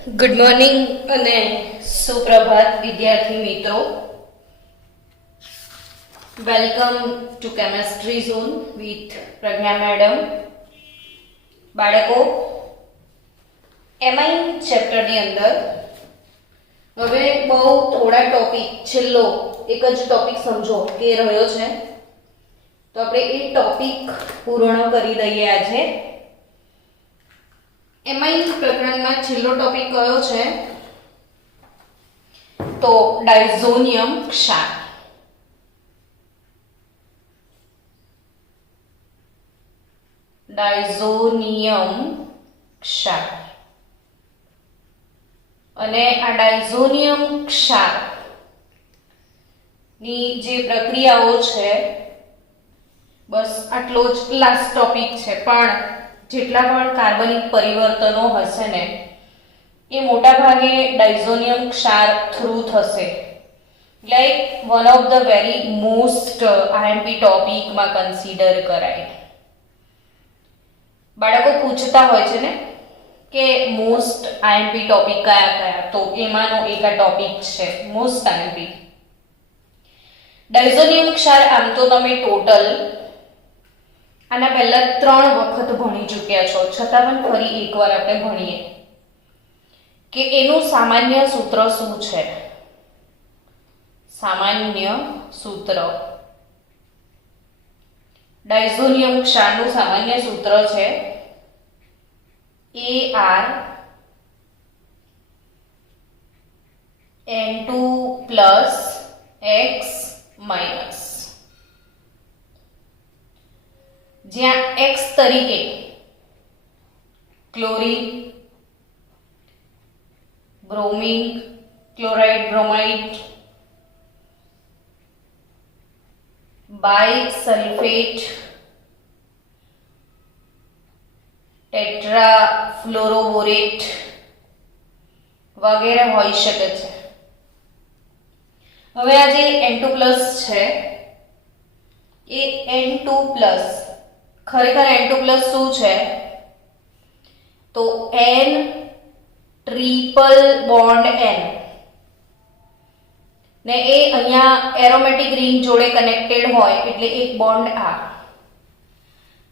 Good morning અને સુપ્રભાત વિદ્યાર્થી મિત્રો. Welcome to chemistry zone with Pragya madam. બાળકો, એમાઇન ચેપ્ટરની અંદર હવે બહુ થોડા ટોપિક, છેલ્લો એક જ ટોપિક સમજો કે રહ્યો છે, તો આપણે એ ટોપિક પૂર્ણ કરી દઈએ આજે. એમાઇન પ્રકરણમાં છેલ્લો ટોપિક કયો છે? તો ડાયઝોનિયમ ક્ષાર. ડાયઝોનિયમ ક્ષાર. અને આ ડાયઝોનિયમ ક્ષાર ની જે પ્રક્રિયાઓ છે, બસ આટલો જ લાસ્ટ ટોપિક છે. પણ જેટલા પણ કાર્બનિક પરિવર્તનો હશે ને, એ મોટા ભાગે ડાયઝોનિયમ ક્ષાર થ્રુ થશે. Like one of the very most IMP ટોપિકમાં કન્સિડર કરાય. બાળકો પૂછતા હોય છે ને કે મોસ્ટ આઈએમપી ટોપિક કયા કયા, તો એમાંનો એક આ ટોપિક છે મોસ્ટ આઈએમપી. ડાયઝોનિયમ ક્ષાર આમ તો તમે ટોટલ આના પહેલા 3 વખત ભણી ચૂક્યા છો, છતાં પણ ફરી એકવાર આપણે ભણીએ કે એનું સામાન્ય સૂત્ર શું છે. સામાન્ય સૂત્ર ડાયઝોનિયમ ક્ષારનું સામાન્ય સૂત્ર છે ArN2+X-, જ્યાં X તરીકે ક્લોરીન, બ્રોમિન, ક્લોરાઇડ, બ્રોમાઇડ, બાયસલ્ફેટ, ટેટ્રાફ્લોરોબોરેટ વગેરે હોઈ શકે છે. હવે આ જે N2+ છે, એ N2+, ખરેખર N2+ શું છે? તો N ટ્રિપલ બોન્ડ N, ને એ અહીંયા એરોમેટિક રિંગ જોડે કનેક્ટેડ હોય એટલે એક બોન્ડ આ.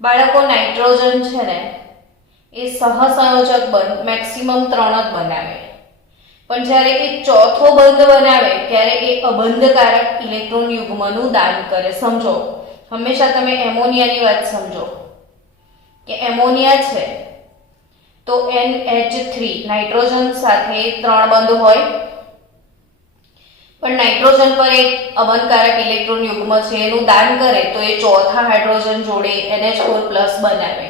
બાળકો, નાઇટ્રોજન છે ને, એ સહસંયોજક બંધ મેક્સિમમ 3 જ બનાવે, પણ જ્યારે એ ચોથો બંધ બનાવે ત્યારે એ અબંધકારક ઇલેક્ટ્રોન યુગ્મનું દાન કરે. સમજો, હંમેશા તમે એમોનિયાની વાત સમજો કે એમોનિયા છે તો NH3 નાઇટ્રોજન સાથે 3 બંધ હોય, પણ નાઇટ્રોજન પર એક અબંધકારક ઇલેક્ટ્રોન યુગ્મ છે એનું દાન કરે તો એ ચોથા હાઇડ્રોજન જોડે NH4+ બનાવે.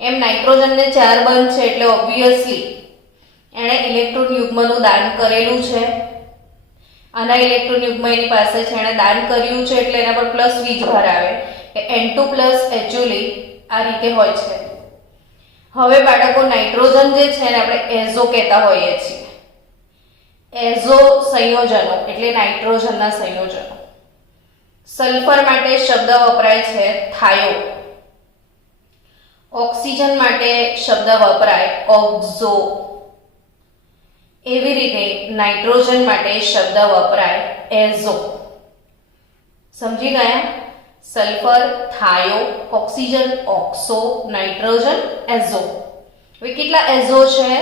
એમ નાઇટ્રોજનને 4 બંધ છે એટલે ઓબ્વિયસલી એણે ઇલેક્ટ્રોન યુગ્મનું દાન કરેલું છે. આના ઇલેક્ટ્રોન યુગ્મ એની પાસે છે, એણે દાન કર્યું છે એટલે એના પર પ્લસ વીજભાર આવે. N2+ એક્ચ્યુઅલી આ રીતે હોય છે. હવે બાળકો, નાઇટ્રોજન જે છે ને આપણે એઝો કહેતા હોઈએ છીએ. એઝો સંયોજનો એટલે નાઇટ્રોજનના સંયોજનો. સલ્ફર માટે શબ્દ વપરાય છે થાયો. ઓક્સિજન માટે શબ્દ વપરાય ઓક્ઝો. એવી રીતે નાઇટ્રોજન માટે શબ્દ વપરાય એઝો. સમજી ગયા? Sulphur thio, oxygen oxo, nitrogen azo. હવે કેટલા એઝો છે?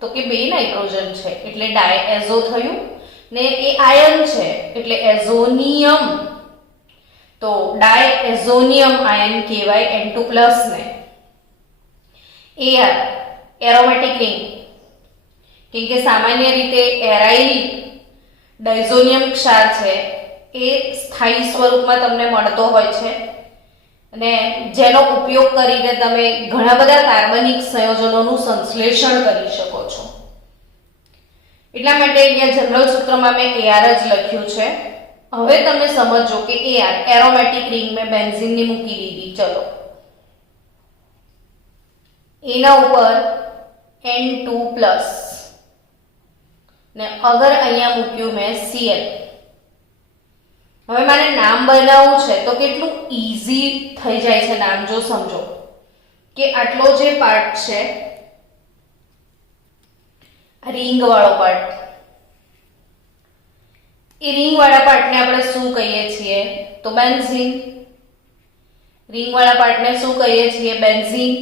તો કે 2 નાઇટ્રોજન છે એટલે ડાયએઝો થયું, ને એ આયન છે એટલે એઝોનિયમ. તો ડાયએઝોનિયમ આયન કહેવાય N2+ ને. Ar એરોમેટિક રિંગ, કેમ કે સામાન્ય રીતે એરાઇલ ડાયઝોનિયમ ક્ષાર છે એ સ્થાયી સ્વરૂપમાં તમને મળતો હોય છે, અને જેનો ઉપયોગ કરીને તમે ઘણા બધા કાર્બનિક સંયોજનોનું સંશ્લેષણ કરી શકો છો. એટલા માટે અહીંયા જનરલ સૂત્રમાં મેં Ar જ લખ્યું છે. હવે તમે સમજો કે Ar એરોમેટિક રિંગ મેં બેન્ઝીનની મૂકી દીધી. ચલો, એના ઉપર N2+, ને અગર અહીંયા મૂક્યું મેં Cl. હવે મારે નામ બનાવવું છે તો કેટલું ઈઝી થઈ જાય છે નામ. જો સમજો કે આટલો જે પાર્ટ છે રિંગ વાળો પાર્ટ, એ રિંગ વાળા પાર્ટને આપણે શું કહીએ છીએ? તો બેન્ઝીન. રિંગ વાળા પાર્ટને શું કહીએ છીએ? બેન્ઝીન.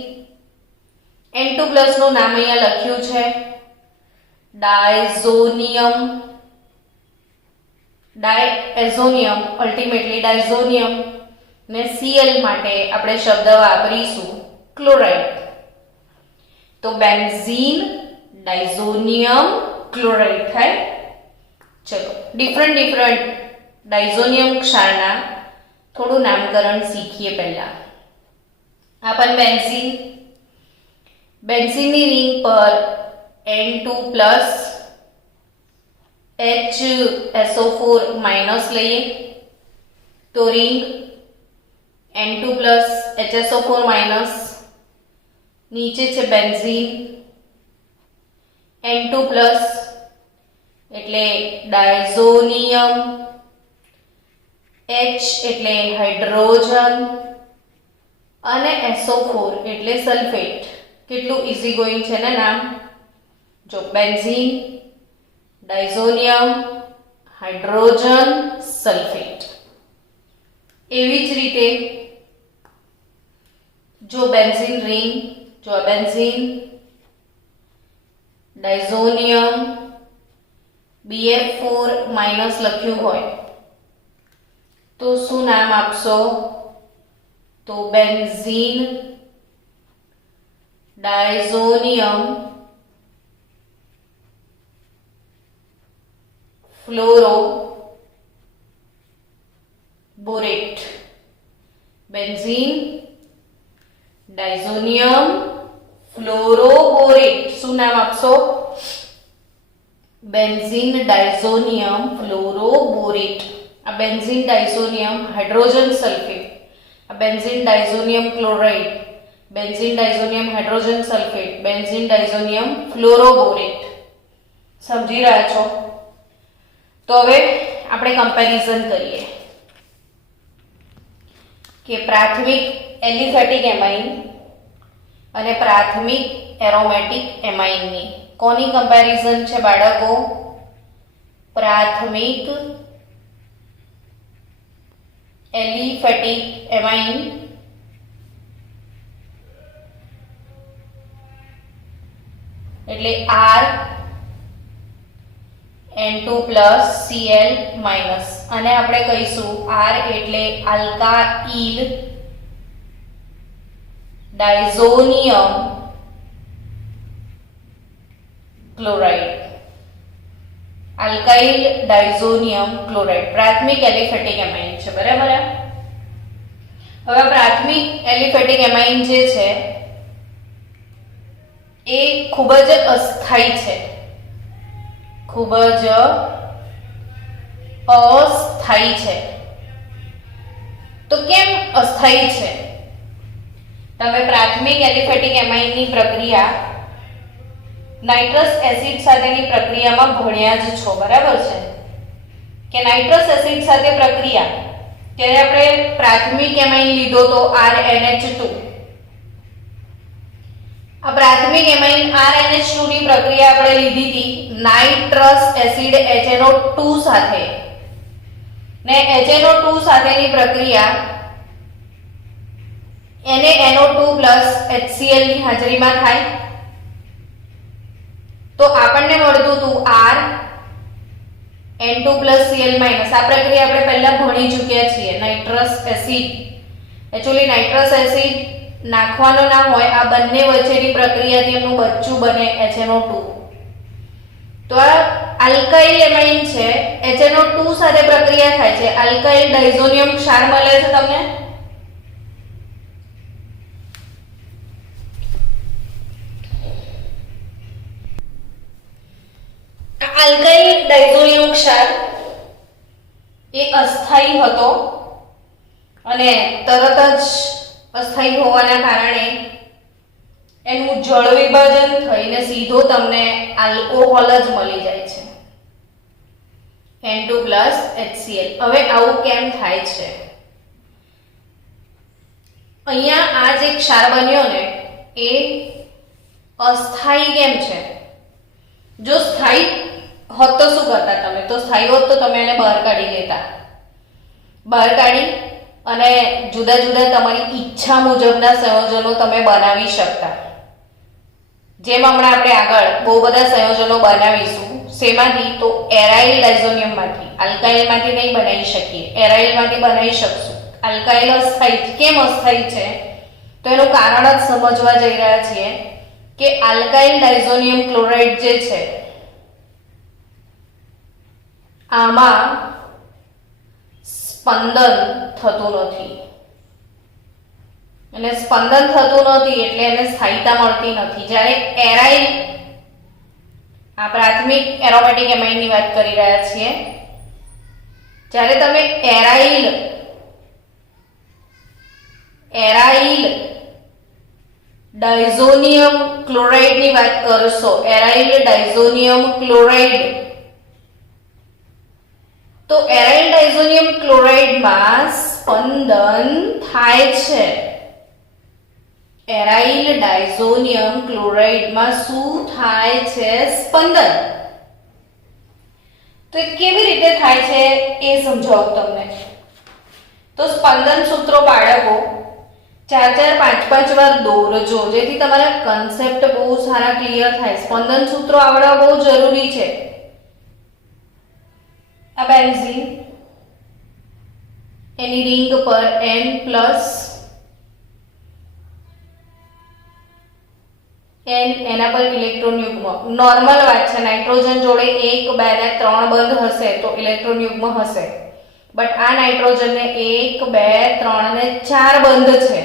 N2+ નું નામ અહીંયા લખ્યું છે ડાયઝોનિયમ, ડાયએઝોનિયમ, અલ્ટિમેટલી ડાયઝોનિયમ, ને Cl માટે આપણે શબ્દ વાપરીશું ક્લોરાઇડ. તો બેન્ઝીન ડાયઝોનિયમ ક્લોરાઇડ થાય. ચલો ડિફરન્ટ ડાયઝોનિયમ ક્ષારના થોડું નામકરણ શીખીએ. પહેલા આપણ બેન્ઝીનની રિંગ પર N2+ HSO4- લઈએ તો રિંગ N2+ HSO4- નીચે છે બેન્ઝીન, N2+ એટલે ડાયઝોનિયમ, H એટલે હાઇડ્રોજન અને SO4 એટલે સલ્ફેટ. કેટલું ઇઝી ગોઈંગ છે ને નામ. જો બેન્ઝીન, ડાયઝોનિયમ, હાઇડ્રોજન, સલ્ફેટ. એવી જ રીતે જો બેન્ઝીન રિંગ, જો બેન્ઝીન, ડાયઝોનિયમ, BF4- લખ્યું હોય તો શું નામ આપશો? તો benzene diazonium fluoroborate. Benzene diazonium fluoroborate. શું નામ આપશો? Benzene diazonium fluoroborate. આ બેન્ઝીન ડાયઝોનિયમ હાઇડ્રોજન સલ્ફેટ, આ benzene diazonium chloride, benzene diazonium hydrogen sulphate, benzene diazonium fluoroborate. સમજી રહ્યા છો? તો હવે આપણે કમ્પેરિઝન કરીએ કે પ્રાથમિક એલિફેટિક એમાઇન અને પ્રાથમિક એરોમેટિક એમાઇનની. કોની કમ્પેરિઝન છે બાળકો? પ્રાથમિક એલિફેટિક એમાઇન એટલે R N2+ Cl- અને આપણે કહીશું R એટલે alkyl diazonium chloride. Alkyl diazonium chloride પ્રાથમિક એલિફેટિક એમાઇન છે. બરાબર. હવે પ્રાથમિક એલિફેટિક એમાઇન જે છે એ ખૂબ જ અસ્થાયી છે, ખૂબ જ અસ્થાયી છે. તો કેમ અસ્થાયી છે? તમે પ્રાથમિક એલિફેટિક એમાઇનની પ્રક્રિયા નાઇટ્રસ એસિડ સાથેની પ્રક્રિયામાં ભણ્યા જ છો. બરાબર છે કે નાઇટ્રસ એસિડ સાથે પ્રક્રિયા, ત્યારે આપણે પ્રાથમિક એમાઇન લીધો તો RNH2. આ પ્રાથમિક એમાઇન RNH2 ની પ્રક્રિયા આપણે લીધી હતી નાઇટ્રસ એસિડ HNO2 સાથે, ને HNO2 સાથેની પ્રક્રિયા NaNO2+ HCl ની હાજરીમાં થાય તો આપણને મળતું હતું R N2+ Cl-. આ પ્રક્રિયા આપણે પહેલા ભણી ચૂક્યા છીએ. Nitrous acid, actually nitrous acid નાખવાનો ના હોય, આ બંને વચ્ચેની પ્રક્રિયાથી એમનું બચ્ચું બને HNO2. તો આ આલ્કાઇલ એમાઇન છે, HNO2 સાથે પ્રક્રિયા થાય છે, આલ્કાઇલ ડાયઝોનિયમ ક્ષાર મળે છે તમને. આલ્કાઇલ ડાયઝોનિયમ ક્ષાર એ અસ્થાયી હતો અને તરત જ અસ્થાયી હોવાના કારણે એનું જળ વિભાજન થઈને સીધો તમને આલ્કોહોલ જ મળી જાય છે, N2+ HCl. હવે આવું કેમ થાય છે? અહીંયા આ જે ક્ષાર બન્યો ને એ અસ્થાયી કેમ છે? જો સ્થાયી હોત તો શું કરતા તમે? તો સ્થાયી હોત તો તમે એને બહાર કાઢી લેતા. બહાર કાઢી અને જુદા જુદા તમારી ઈચ્છા મુજબના સંયોજનો તમે બનાવી શકતા. જેમ હમણાં આપણે આગળ બહુ બધા સંયોજનો બનાવીશું. શેમાંથી? તો એરાઇલ ડાયઝોનિયમમાંથી. આલ્કાઇલમાંથી નહીં બનાવી શકીએ, એરાઇલમાંથી બનાવી શકશું. આલ્કાઇલ અસ્થાયી. કેમ અસ્થાયી છે? તો એનું કારણ જ સમજવા જઈ રહ્યા છીએ કે આલ્કાઇલ ડાયઝોનિયમ ક્લોરાઇડ જે છે આમાં સ્પંદન થતું નથી, અને સ્પંદન થતું નથી એટલે એને સ્થાયીતા મળતી નથી. જ્યારે એરાઇલ, આ પ્રાથમિક એરોમેટિક એમાઇનની વાત કરી રહ્યા છીએ, જ્યારે તમે એરાઇલ ડાયઝોનિયમ ક્લોરાઇડની વાત કરશો, એરાઇલ ડાયઝોનિયમ ક્લોરાઇડ, તો એરાઇલ ડાયઝોનિયમ ક્લોરાઇડમાં સ્પંદન થાય છે. એરાઇલ ડાયઝોનિયમ ક્લોરાઇડમાં શું થાય છે? સ્પંદન. તો એ કેવી રીતે થાય છે એ સમજાવું તમને. તો સ્પંદન સૂત્રો બાળકો 4-4, 5-5 વાર દોરજો, જેથી તમારા કન્સેપ્ટ બહુ સારા ક્લિયર થાય. સ્પંદન સૂત્રો આવડવા બહુ જરૂરી છે. આ બેન્ઝીન, એની રિંગ પર N+, એના પર ઇલેક્ટ્રોન યુગ્મ. નોર્મલ વાત છે, નાઇટ્રોજન જોડે 1, 2 ને 3 બંધ હશે તો ઇલેક્ટ્રોન યુગ્મ હશે, બટ આ નાઇટ્રોજનને 1, 2, 3 ને 4 બંધ છે,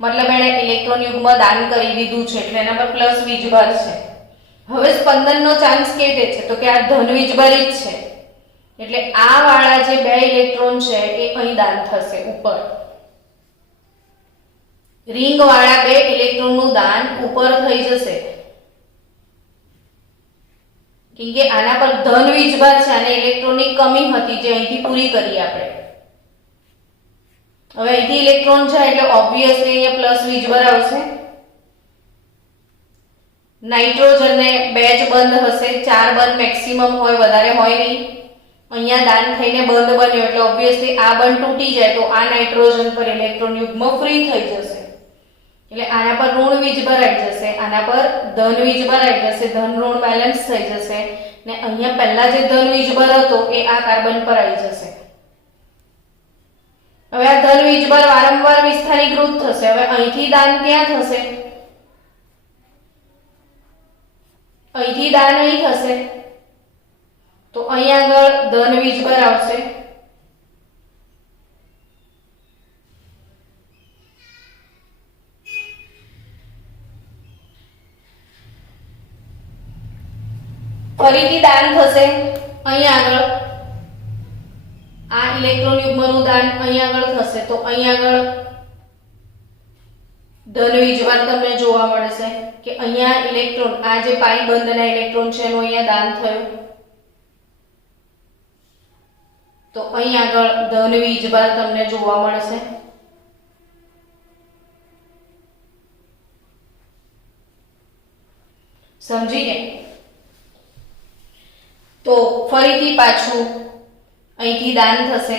મતલબ એણે ઇલેક્ટ્રોન યુગ્મ દાન કરી દીધું છે એટલે એના પર પ્લસ વીજભાર છે. હવે સ્પંદનનો ચાન્સ કેવી રીતે છે? તો કે આ ધન વીજભારી જ છે, એટલે આ વાળા જે 2 ઇલેક્ટ્રોન છે એ અહીં દાન થશે ઉપર. રિંગ વાળા 2 ઇલેક્ટ્રોનનું દાન ઉપર થઈ જશે, કેમ કે આના પર ધન વીજભાર છે, અને ઇલેક્ટ્રોનની કમી હતી જે અહીંથી પૂરી કરી આપણે. હવે અહીંથી ઇલેક્ટ્રોન છે એટલે ઓબ્વિયસલી અહીંયા પ્લસ વીજભાર આવશે. નાઇટ્રોજનને 2 જ બંધ હશે, 4 બંધ મેક્સિમમ હોય, વધારે હોય નહીં. અહીંયા દાન થઈને બંધ બન્યો એટલે ઓબ્વિયસલી આ બંધ તૂટી જાય તો આ નાઇટ્રોજન પર ઇલેક્ટ્રોન યુગ્મ ફ્રી થઈ જશે, એટલે આના પર ઋણ વીજભાર આવી જશે, આના પર ધન વીજભાર આવી જશે, ધન ઋણ બેલેન્સ થઈ જશે, ને અહીંયા પહેલા જે ધન વીજભાર હતો એ આ કાર્બન પર આવી જશે. હવે આ ધન વીજભાર વારંવાર વિસ્થાનીકૃત થશે. હવે અહીંથી દાન ક્યાં થશે? અહીંથી દાન અહીં થશે, તો અહીં આગળ ધન વીજભાર આવશે. ફરીથી દાન થશે અહીં આગળ, આ ઇલેક્ટ્રોન યુગ્મનું દાન અહીં આગળ થશે, તો અહીં આગળ ધન વીજભાર તમને જોવા મળશે કે અહીંયા ઇલેક્ટ્રોન, આ જે પાઈ બંધના ઇલેક્ટ્રોન છે એનું અહીંયા દાન થયું, તો અહીં આગળ ધન વીજભાર તમને જોવા મળશે. સમજી ગયા? તો ફરીથી પાછું અહીંથી દાન થશે,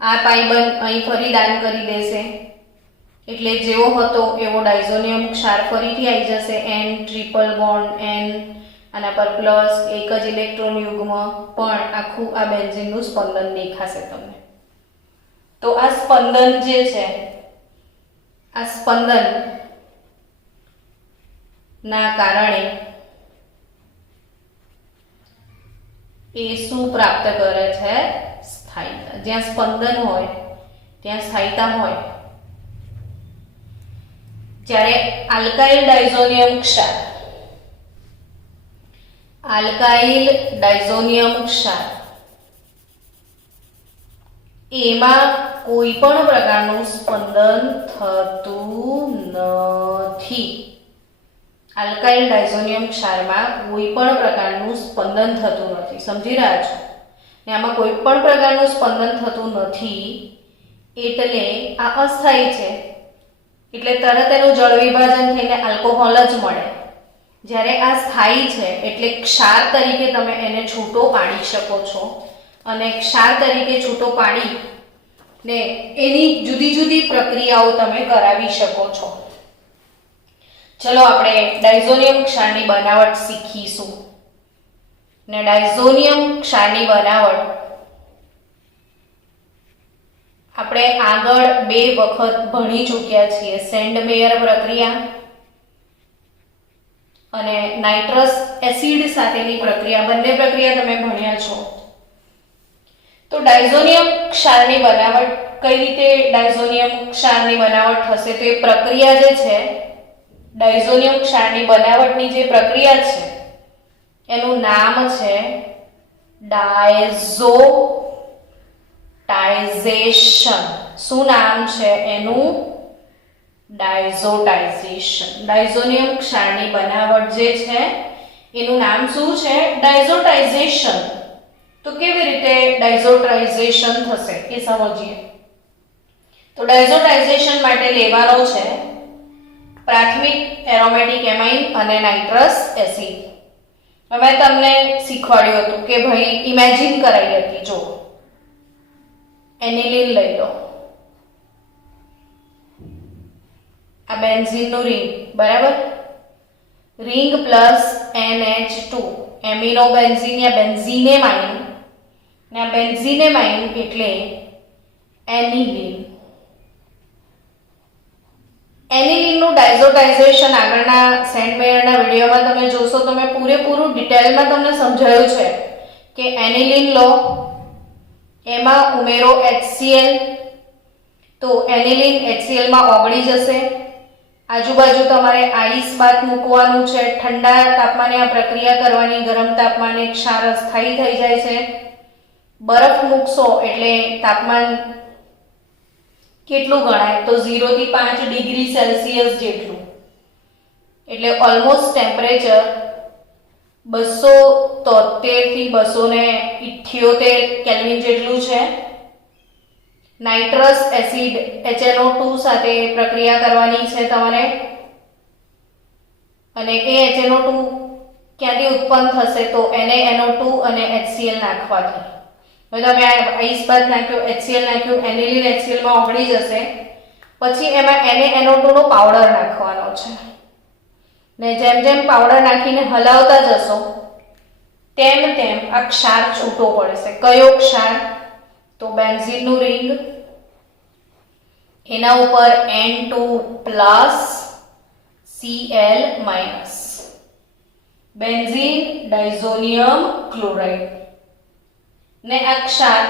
આ પાઈબંધ અહીં ફરી દાન કરી દેશે, એટલે જેવો હતો એવો ડાયઝોનિયમ ક્ષાર ફરીથી આવી જશે. N ટ્રિપલ બોન્ડ N, આના પર પ્લસ, એક જ ઇલેક્ટ્રોન યુગ્મ, પણ આખું આ બેન્ઝીનનું સ્પંદન દેખાશે તમને. તો આ સ્પંદન જે છે, આ સ્પંદન ના કારણે એ શું પ્રાપ્ત કરે છે? સ્થાયીતા. જ્યાં સ્પંદન હોય ત્યાં સ્થાયીતા હોય. જ્યારે આલ્કાઇલ ડાયઝોનિયમ ક્ષાર, આલ્કાઇલ ડાયઝોનિયમ ક્ષાર એમાં કોઈ પણ પ્રકારનું સ્પંદન થતું નથી. આલ્કાઇલ ડાયઝોનિયમ ક્ષારમાં કોઈ પણ પ્રકારનું સ્પંદન થતું નથી. સમજી રહ્યા છો? ને આમાં કોઈ પણ પ્રકારનું સ્પંદન થતું નથી એટલે આ અસ્થાયી છે, એટલે તરત એનું જળ વિભાજન થઈને આલ્કોહોલ જ મળે. જ્યારે આ સ્થાયી છે એટલે ક્ષાર તરીકે તમે એને છૂટો પાડી શકો છો, અને ક્ષાર તરીકે છૂટો પાડી ને એની જુદી જુદી પ્રક્રિયાઓ તમે કરાવી શકો છો. ચલો આપણે ડાયઝોનિયમ ક્ષારની બનાવટ શીખીશું. ને ડાયઝોનિયમ ક્ષારની બનાવટ આપણે આગળ 2 વખત ભણી ચૂક્યા છીએ. સેન્ડમેયર પ્રક્રિયા અને નાઇટ્રસ એસિડ સાથેની પ્રક્રિયા, બંને પ્રક્રિયા તમે ભણ્યા છો. તો ડાયઝોનિયમ ક્ષારની બનાવટ કઈ રીતે ડાયઝોનિયમ ક્ષારની બનાવટ થશે, તો એ પ્રક્રિયા જે છે ડાયઝોનિયમ ક્ષારની બનાવટની જે પ્રક્રિયા છે એનું નામ છે ડાયઝોટાઇઝેશન. શું નામ છે એનું? ડાયઝોટાઇઝેશન. ડાયઝોનિયમ ક્ષારની બનાવટ જે છે એનું નામ શું છે? ડાયઝોટાઇઝેશન. તો કેવી રીતે ડાયઝોટાઇઝેશન થશે એ સમજીએ. તો ડાયઝોટાઇઝેશન માટે લેવાનો છે પ્રાથમિક એરોમેટિક એમાઇન અને નાઇટ્રસ એસિડ. મેં તમને શીખવાડ્યું હતું કે ભાઈ ઇમેજિન કરાવી હતી. જો એનિલિન લઈ લો, આ બેન્ઝીનનું રિંગ, બરાબર? Ring plus NH2 amino benzene યા બેન્ઝીનેમાઇન, ને આ બેન્ઝીનેમાઇન એટલે એનિલિન. એનિલિનનું ડાયઝોટાઇઝેશન આગળના સેન્ડમેયરના વિડીયોમાં તમે જોશો તો મેં પૂરેપૂરું ડિટેલમાં તમને સમજાવ્યું છે કે એનિલિન લો, એમાં ઉમેરો HCl, તો એનિલિન HCl માં ઓગળી જશે. આજુબાજુ તમારે આઈસ બાથ મૂકવાનું છે, ઠંડા તાપમાને આ પ્રક્રિયા કરવાની, ગરમ તાપમાને ક્ષાર અસ્થાયી થઈ જાય છે. બરફ મૂકશો એટલે તાપમાન કેટલું ગણાય? તો 0 થી 5 ડિગ્રી સેલ્સિયસ જેટલું, એટલે ઓલમોસ્ટ ટેમ્પરેચર 273 થી 278 કેલ્વિન જેટલું છે. નાઇટ્રસ એસિડ HNO2 સાથે પ્રક્રિયા કરવાની છે તમારે, અને એ HNO2 ક્યાંથી ઉત્પન્ન થશે? તો NaNO2 અને HCl નાખવાથી. હવે તમે આઈસ બાદ નાખ્યો, HCl નાખ્યું, એનિલિન HCl માં ઓગળી જશે. પછી એમાં NaNO2 નો પાવડર નાખવાનો છે, ને જેમ જેમ પાવડર નાખીને હલાવતા જશો તેમ તેમ આ ક્ષાર છૂટો પડશે. કયો ક્ષાર? તો બેન્ઝીનનું રિંગ, એના ઉપર N2 plus Cl minus, benzene diazonium chloride. ને આ ક્ષાર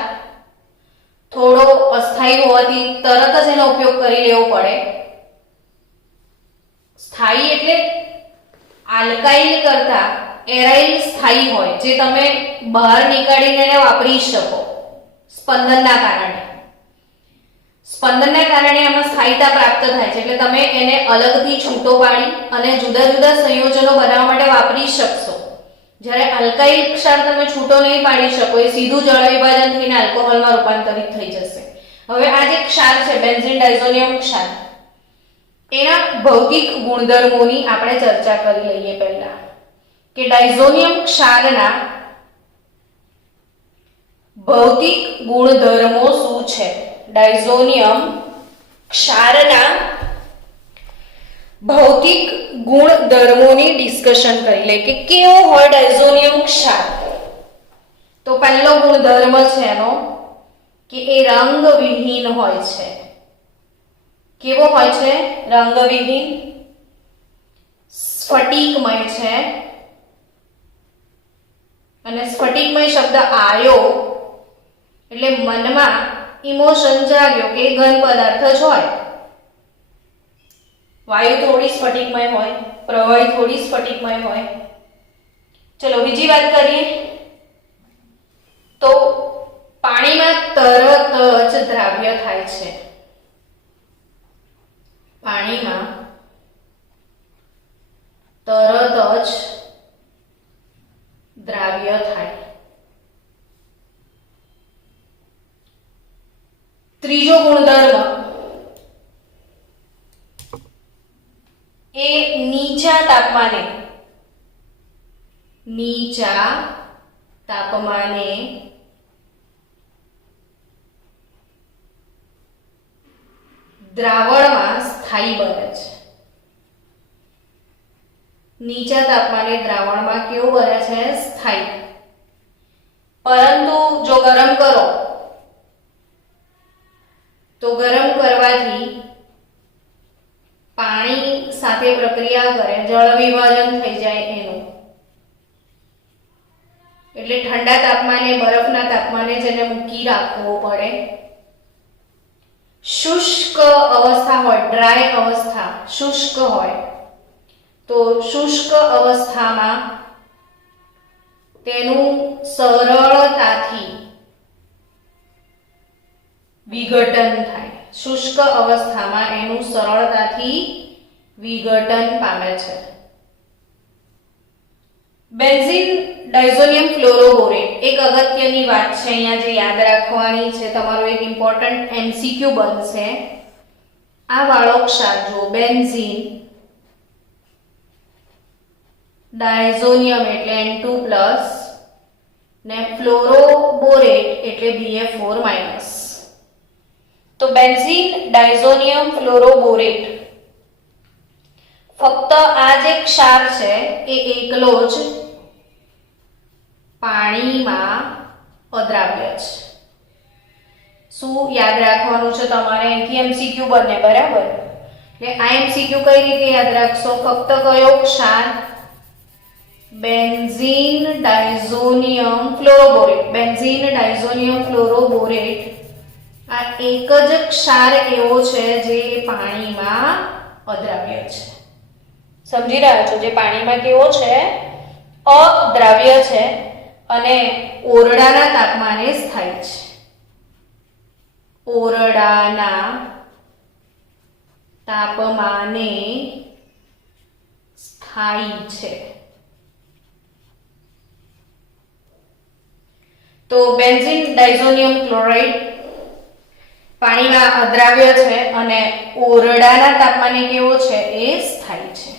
થોડો અસ્થાયી હોવાથી તરત જ એનો ઉપયોગ કરી લેવો પડે. સ્થાયી એટલે આલ્કાઇલ કરતા એરાઇલ સ્થાયી હોય, જે તમે બહાર નીકાળીને એને વાપરી શકો. સ્પંદનના કારણે એમાં સ્થાયીતા પ્રાપ્ત થાય છે, એટલે તમે એને અલગથી છૂટો પાડી અને જુદા જુદા સંયોજનો બનાવવા માટે વાપરી શકશો. જ્યારે આલ્કાઇલ ક્ષાર તમે છૂટો નહીં પાડી શકો, એ સીધું જળ વિભાજન થઈને આલ્કોહોલમાં રૂપાંતરિત થઈ જશે. હવે આ જે ક્ષાર છે બેન્ઝીન ડાયઝોનિયમ ક્ષાર, એના ભૌતિક ગુણધર્મોની આપણે ચર્ચા કરી લઈએ. પહેલા કે ડાયઝોનિયમ ક્ષારના ભૌતિક ગુણધર્મો શું છે? ડાયઝોનિયમ ક્ષારના ભૌતિક ગુણધર્મોની ડિસ્કશન કરી લે કે કેવો હોય ડાયઝોનિયમ ક્ષાર. તો પહેલો ગુણધર્મ છે એનો કે એ રંગવિહીન હોય છે. કેવો હોય છે? રંગવિહીન. સ્ફટિકમય છે, અને સ્ફટિકમય શબ્દ આવ્યો એટલે મનમાં ઇમોશન જાગ્યો કે ઘન પદાર્થ જ હોય. વાયુ થોડી સ્ફટિકમય હોય, પ્રવાહી થોડી સ્ફટિકમય હોય. ચલો બીજી વાત કરીએ તો પાણીમાં તરત જ દ્રાવ્ય થાય છે. પાણીમાં તરત જ દ્રાવ્ય થાય. ત્રીજો ગુણધર્મ એ નીચા તાપમાને નીચા તાપમાને દ્રાવણમાં સ્થાયી બને છે. નીચા તાપમાને દ્રાવણમાં કેવું બને છે? સ્થાયી. પરંતુ જો ગરમ કરો તો ગરમ કરવાથી પાણી સાથે પ્રક્રિયા કરે, જળ વિભાજન થઈ જાય એનું. એટલે ઠંડા તાપમાને, બરફના તાપમાને જેને મૂકી રાખવો પડે. શુષ્ક અવસ્થા હોય, ડ્રાય અવસ્થા, શુષ્ક હોય, તો શુષ્ક અવસ્થામાં તેનું સરળતાથી વિઘટન થાય. શુષ્ક અવસ્થામાં એનું સરળતાથી વિઘટન પામે છે. બેન્ઝીન ડાયઝોનિયમ ફ્લોરોબોરેટ, એક અગત્યની વાત છે અહીંયા જે યાદ રાખવાની છે, તમારો એક ઇમ્પોર્ટન્ટ એમસીક્યુ બનશે. આ વાળો ક્ષાર જો બેન્ઝીન ડાયઝોનિયમ એટલે N2+ ને ફ્લોરોબોરેટ એટલે BF4-. તો બેન્ઝીન ડાયઝોનિયમ ફ્લોરોબોરેટ ફક્ત આ જે ક્ષાર છે એ એકલો જ પાણીમાં અદ્રાવ્ય છે. શું યાદ રાખવાનું છે તમારે? અહીંથી એમસીક્યુ બને, બરાબર? એટલે આ એમસીક્યુ કઈ રીતે યાદ રાખશો? ફક્ત કયો ક્ષાર? Benzene diazonium fluoroborate. Benzene diazonium fluoroborate આ એક જ ક્ષાર એવો છે જે પાણીમાં અદ્રાવ્ય છે. સમજી રહ્યા છો? જે પાણીમાં કેવો છે? અદ્રાવ્ય છે અને ઓરડાના તાપમાને સ્થાયી છે. ઓરડાના તાપમાને સ્થાયી છે. તો બેન્ઝીન ડાયઝોનિયમ ક્લોરાઇડ પાણીમાં અદ્રાવ્ય છે અને ઓરડાના તાપમાને કેવો છે? એ સ્થાયી છે.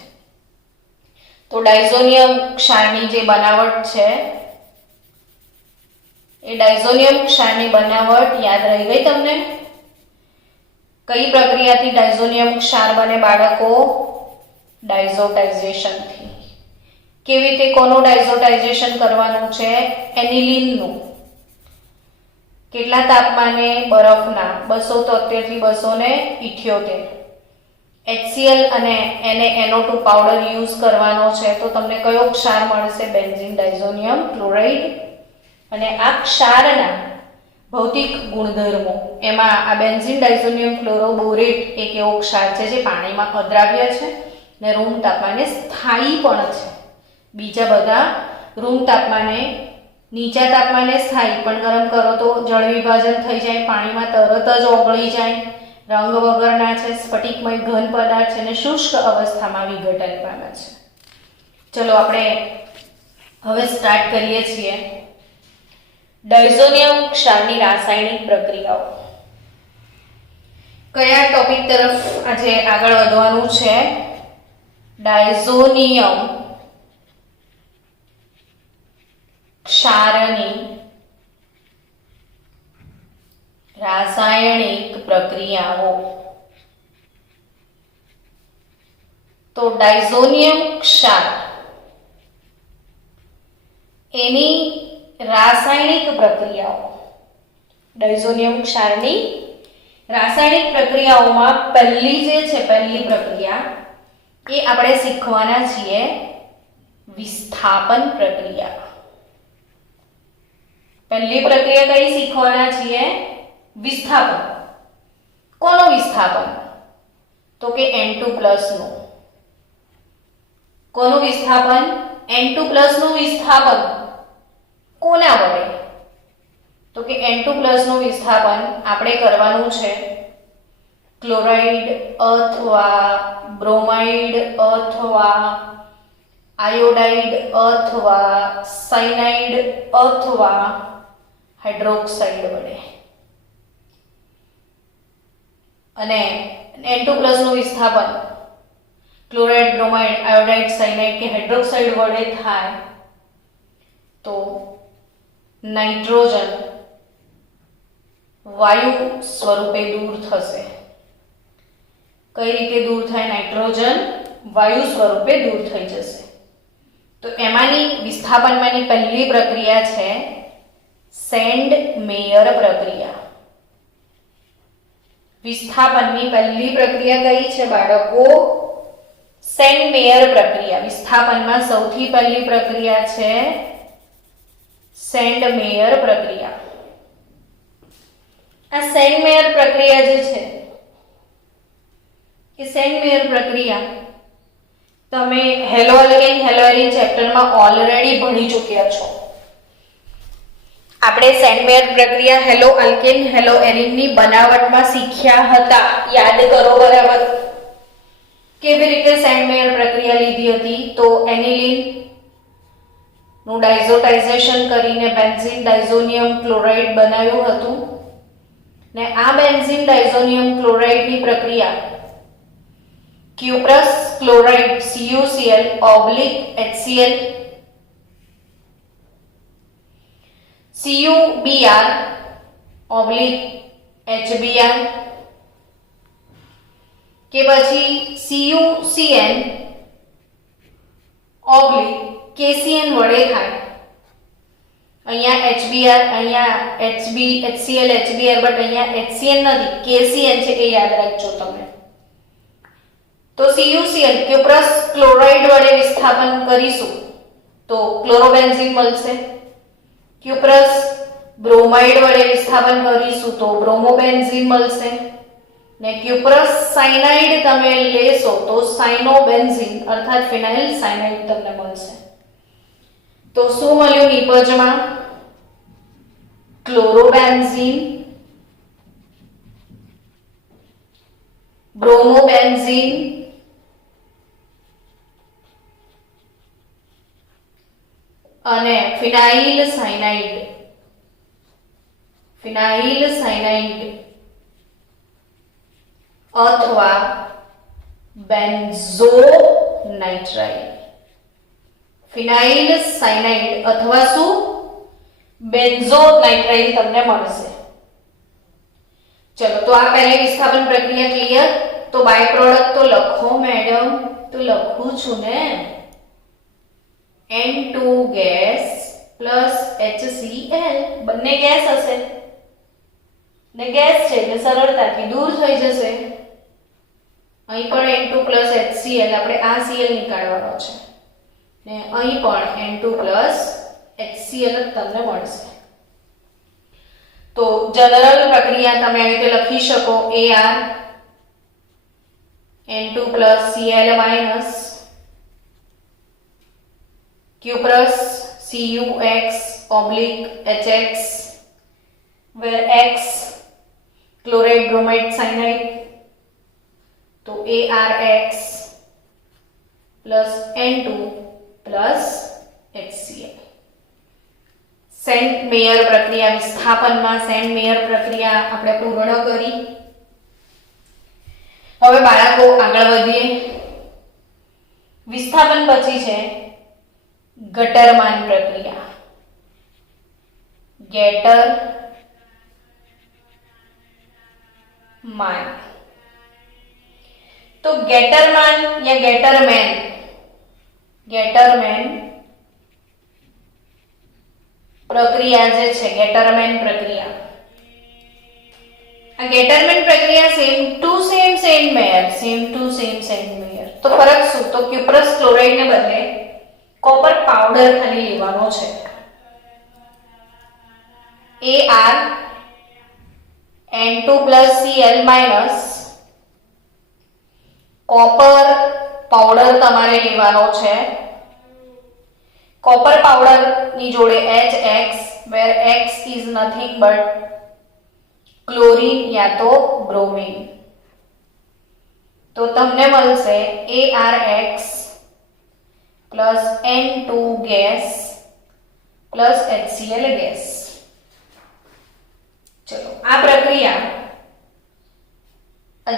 તો ડાયઝોનિયમ ક્ષારની જે બનાવટ છે એ ડાયઝોનિયમ ક્ષારની બનાવટ યાદ રહી ગઈ તમને? કઈ પ્રક્રિયાથી ડાયઝોનિયમ ક્ષાર બને બાળકો? ડાયઝોટાઇઝેશનથી. કેવી રીતે? કોનું ડાયઝોટાઇઝેશન કરવાનું છે? એનિલિનનું. કેટલા તાપમાને? બરફના 273 થી 278. HCl અને NaNO2 પાવડર યુઝ કરવાનો છે. તો તમને કયો ક્ષાર મળશે? Benzene diazonium chloride. અને આ ક્ષારના ભૌતિક ગુણધર્મો, એમાં આ બેન્ઝીન ડાયઝોનિયમ ફ્લોરોબોરેટ એક એવો ક્ષાર છે જે પાણીમાં અદ્રાવ્ય છે ને રૂમ તાપમાને સ્થાયી પણ છે. બીજા બધા રૂમ તાપમાને, નીચા તાપમાને સ્થાયી, પણ ગરમ કરો તો જળ વિભાજન થઈ જાય, પાણીમાં તરત જ ઓગળી જાય, રંગ વગરના છે, સ્ફટિકમય ઘન પદાર્થ છે અને શુષ્ક અવસ્થામાં વિઘટન પામે છે. ચલો આપણે હવે સ્ટાર્ટ કરીએ છીએ ડાયઝોનિયમ ક્ષારની રાસાયણિક પ્રક્રિયાઓ. કયા ટોપિક તરફ આજે આગળ વધવાનું છે? ડાયઝોનિયમ ક્ષારની રાસાયણિક પ્રક્રિયાઓ. તો ડાયઝોનિયમ ક્ષાર એની રાસાયણિક પ્રક્રિયાઓ. ડાયઝોનિયમ ક્ષારની રાસાયણિક પ્રક્રિયાઓમાં પહેલી જે છે, પહેલી પ્રક્રિયા એ આપણે શીખવાના છીએ વિસ્થાપન પ્રક્રિયા. પહેલી પ્રક્રિયા કઈ શીખવાના છીએ? વિસ્થાપન. કોનું વિસ્થાપન? તો કે N2+ નું. કોનું વિસ્થાપન? N2+ નું વિસ્થાપન. કોના વડે? તો કે N2+ નું વિસ્થાપન આપણે કરવાનું છે ક્લોરાઇડ અથવા બ્રોમાઇડ અથવા આયોડાઇડ અથવા સાયનાઇડ અથવા હાઇડ્રોક્સાઇડ વડે. અને N2+ નું વિસ્થાપન ક્લોરાઇડ, બ્રોમાઇડ, આયોડાઇડ, સાયનાઇડ કે હાઇડ્રોક્સાઇડ વડે થાય તો નાઇટ્રોજન વાયુ સ્વરૂપે દૂર થશે. કઈ રીતે દૂર થાય? નાઇટ્રોજન વાયુ સ્વરૂપે દૂર થઈ જશે. તો એમાંની વિસ્થાપનમાંની પહેલી પ્રક્રિયા છે સેન્ડ મેયર પ્રક્રિયા. વિસ્થાપનની પહેલી પ્રક્રિયા કઈ છે બાળકો? સેન્ડ મેયર પ્રક્રિયા. વિસ્થાપનમાં સૌથી પહેલી પ્રક્રિયા છે સેન્ડ મેયર પ્રક્રિયા. આ સેન્ડ મેયર પ્રક્રિયા જે છે એ સેન્ડ મેયર પ્રક્રિયા તમે hello alkane hello arene ચેપ્ટરમાં already ભણી ચૂક્યા છો. આપણે સેન્ડ મેયર પ્રક્રિયા હેલો અલ્કેન હેલો એરિનની બનાવટમાં શીખ્યા હતા. યાદ કરો બરાબર. કેવી રીતે સેન્ડ મેયર પ્રક્રિયા લીધી હતી? તો એનિલીન નું ડાયઝોટાઇઝેશન કરીને બેન્ઝીન ડાયઝોનિયમ ક્લોરાઇડ બનાવ્યું હતું ને આ બેન્ઝીન ડાયઝોનિયમ ક્લોરાઇડની પ્રક્રિયા cuprous chloride CuCl HCl CuBr HBr કે પછી CuCN KCN વડે થાય. અહીંયા HBr, અહીંયા HCl HBr, બટ અહીંયા HCN નથી, KCN છે, એ યાદ રાખજો તમે. તો CuCl ક્યુપ્રસ ક્લોરાઇડ વડે વિસ્થાપન કરીશું તો ક્લોરોબેન્ઝીન મળશે. ક્યુપ્રસ બ્રોમાઇડ વડે વિસ્થાપન કરીશું તો બ્રોમોબેન્ઝીન મળશે ને ક્યુપ્રસ સાયનાઇડ તમે લેશો તો સાયનોબેન્ઝીન અર્થાત ફિનાઇલ સાયનાઇડ તમને મળશે. તો શું મળ્યું નિપજમાં? ક્લોરોબેન્ઝીન, બ્રોમોબેન્ઝીન અને ફિનાઇલ સાયનાઇડ અથવા બેન્ઝોનાઇટ્રાઇલ. ફિનાઇલ સાયનાઇડ અથવા શું? બેન્ઝોનાઇટ્રાઇલ તમને મળશે. ચલો, તો આ પહેલી વિસ્થાપન પ્રક્રિયા ક્લિયર. તો બાય પ્રોડક્ટ તો લખો મેડમ. તો લખું છું ને, N2 ગેસ પ્લસ HCl. બંને ગેસ હશે ને ગેસ છે એટલે સરળતાથી દૂર થઈ જશે. અહીં પણ N2 પ્લસ HCl, આપણે આ Cl નીકાળવાનો છે ને અહીં પણ N2 પ્લસ HCl જ તમને મળશે. તો જનરલ પ્રક્રિયા તમે આવી રીતે લખી શકો AR N2 plus Cl minus Cuprous CuX HX, where X chloride bromide cyanide, तो ARX plus N2 plus HCl. Sandmeyer પ્રક્રિયા, વિસ્થાપનમાં સેન્ટ મેયર પ્રક્રિયા આપણે પૂર્ણ કરી. હવે બાળકો આગળ વધીએ. વિસ્થાપન પછી છે ગટરમાન પ્રક્રિયા. ગેટરમાન. તો ગેટરમાન યા ગેટરમેન પ્રક્રિયા જે છે, ગેટરમેન પ્રક્રિયા. આ ગેટરમેન પ્રક્રિયા same to same Sandmeyer. તો ફરક શું? તો ક્યુપ્રસ ક્લોરાઇડ ને બદલે કોપર પાવડર ખાલી લેવાનો છે. AR N2 plus Cl minus copper powder તમારે લેવાનો છે. કોપર પાવડર ની જોડે HX, where X is nothing but chlorine યા તો બ્રોમિન. તો તમને મળશે ARX plus N2 gas plus HCl gas. ચલો, આ પ્રક્રિયા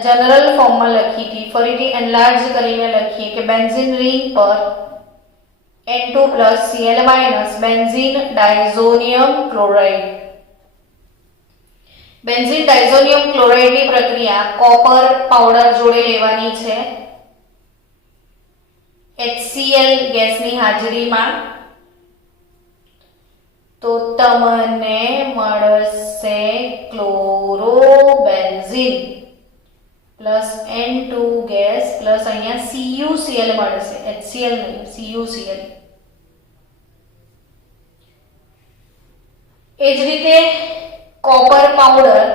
જનરલ ફોર્મમાં લખી હતી, ફરીથી એનલાર્જ કરીને લખીએ કે બેન્ઝીન રિંગ પર N2 plus Cl minus benzene diazonium chloride. Benzene diazonium ક્લોરાઇડની પ્રક્રિયા કોપર પાવડર જોડે લેવાની છે HCl ગેસની હાજરીમાં. તો તમને મળશે ક્લોરોબેન્ઝીન પ્લસ N2 ગેસ પ્લસ અહીંયા CuCl મળશે, HCl નહીં, CuCl. એ જ રીતે copper powder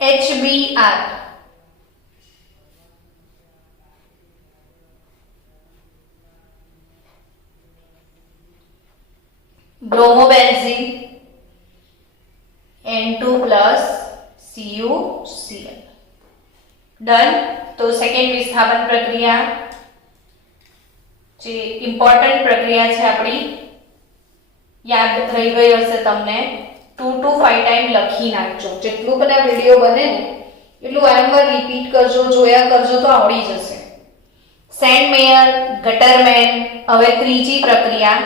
HBr બ્રોમોબેન્ઝીન N2 plus CuCl. Done. તો સેકન્ડ વિસ્થાપન પ્રક્રિયા જે ઇમ્પોર્ટન્ટ પ્રક્રિયા છે આપણી, યાદ રહી ગઈ હશે તમને. 2 to 5 ટાઈમ લખી નાખજો. જેટલું પણ આ વિડિયો બને ને એટલું વારંવાર રિપીટ કરજો, જોયા કરજો તો આવડી જશે. સેન્ડમેયર, ગટરમેન. હવે ત્રીજી પ્રક્રિયા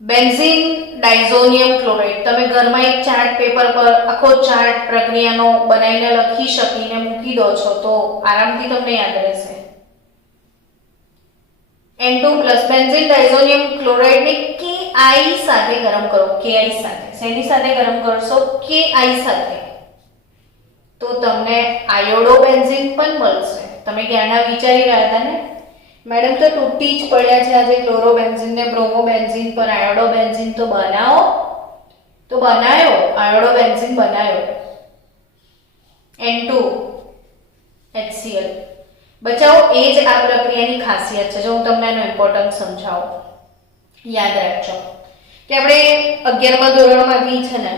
બેન્ઝીન ડાયઝોનિયમ ક્લોરાઇડ. તમે ઘરમાં એક ચાર્ટ પેપર પર આખો ચાર્ટ પ્રક્રિયાનો બનાવીને લખી શકીને મૂકી દો છો તો આરામથી તમને યાદ રહેશે. N2 પ્લસ બેન્ઝીન ડાયઝોનિયમ ક્લોરાઇડને Ki સાથે ગરમ કરો. Ki સાથે. શેની સાથે ગરમ કરશો? Ki સાથે. તો તમને આયોડોબેન્ઝીન પણ મળશે. તમે ક્યારના વિચારી રહ્યા હતા ને મેડમ તો તૂટી જ પડ્યા છે આજે ક્લોરોબેન્ઝીન ને બ્રોમોબેન્ઝીન, પર આયોડોબેન્ઝીન તો બનાવો. તો બનાવ્યો, આયોડોબેન્ઝીન બનાવ્યો. N2 HCl બચાવો. એ જ આ પ્રક્રિયાની ખાસિયત છે. જો હું તમને એનો ઇમ્પોર્ટન્સ સમજાવું, યાદ રાખજો કે આપણે 11મા ધોરણમાંથી છે ને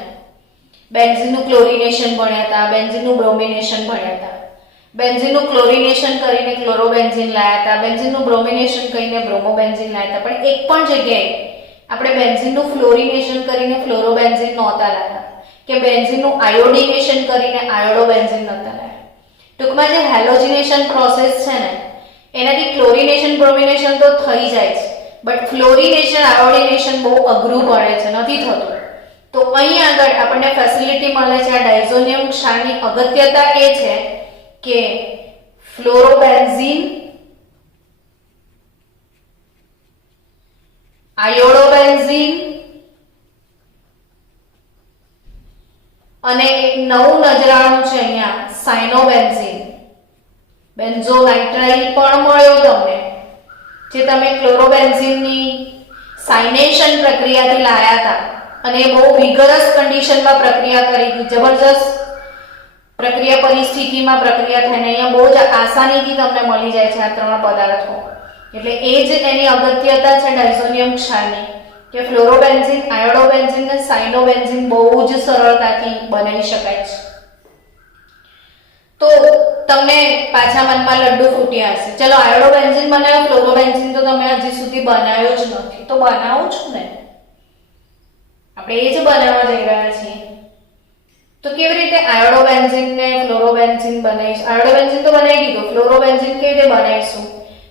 બેન્ઝીનનું ક્લોરિનેશન ભણ્યા હતા, બેન્ઝીનનું બ્રોમિનેશન ભણ્યા હતા. બેન્ઝીનનું ક્લોરિનેશન કરીને ક્લોરોબેન્ઝીન લાયા હતા, બેન્ઝીનનું બ્રોમિનેશન કરીને બ્રોમોબેન્ઝીન લાયા હતા. પણ એક પણ જગ્યાએ આપણે બેન્ઝીનનું ફ્લોરિનેશન કરીને ફ્લોરોબેન્ઝીન નહોતા લાયા કે બેન્ઝીનનું આયોડિનેશન કરીને આયોડોબેન્ઝીન નહોતા લાયા. ટૂંકમાં જે હેલોજિનેશન પ્રોસેસ છે ને એનાથી ક્લોરિનેશન બ્રોમિનેશન તો થઈ જાય છે, બટ ફ્લોરિનેશન આયોડિનેશન બહુ અઘરું પડે છે, નથી થતું. તો અહીં આગળ આપણને ફેસિલિટી મળે છે. આ ડાયઝોનિયમ ક્ષારની અગત્યતા એ છે કે ફ્લોરોબેન્ઝીન, આયોડોબેન્ઝીન અને એક નવું નજરાણું છે અહીંયા સાયનોબેન્ઝીન, બેન્ઝોનાઇટ્રાઇલ પણ મળ્યો તમને, જે તમે ક્લોરોબેન્ઝીનની સાઇનેશન પ્રક્રિયાથી લાયા હતા અને બહુ વિગરસ કન્ડિશનમાં પ્રક્રિયા કરી હતી. જબરજસ્ત પ્રક્રિયા પરિસ્થિતિમાં પ્રક્રિયા થઈને અહીંયા બહુ જ આસાનીથી તમને મળી જાય છે આ ત્રણ પદાર્થો. એટલે એ જ એની અગત્યતા છે ડાયઝોનિયમ ક્ષારની કે ફ્લોરોબેન્ઝીન, આયોડોબેન્ઝીન અને સાયનોબેન્ઝીન બહુ જ સરળતાથી બનાવી શકાય છે. તો તમને પાછા મનમાં લડ્ડુ ફૂટ્યા હશે. ચલો આયોડોબેન્ઝીન બનાવ્યો, ફ્લોરોબેન્ઝીન તો તમે હજી સુધી બનાવ્યો જ નથી. તો બનાવું છું ને, આપણે એ જ બનાવવા જઈ રહ્યા છીએ. તો કેવી રીતે આયોડોબેન્ઝીન ને ફ્લોરોબેન્ઝીન બનાવીશું? આયોડોબેન્ઝીન તો બનાવી દીધું, ફ્લોરોબેન્ઝીન કેવી રીતે બનાવીશું?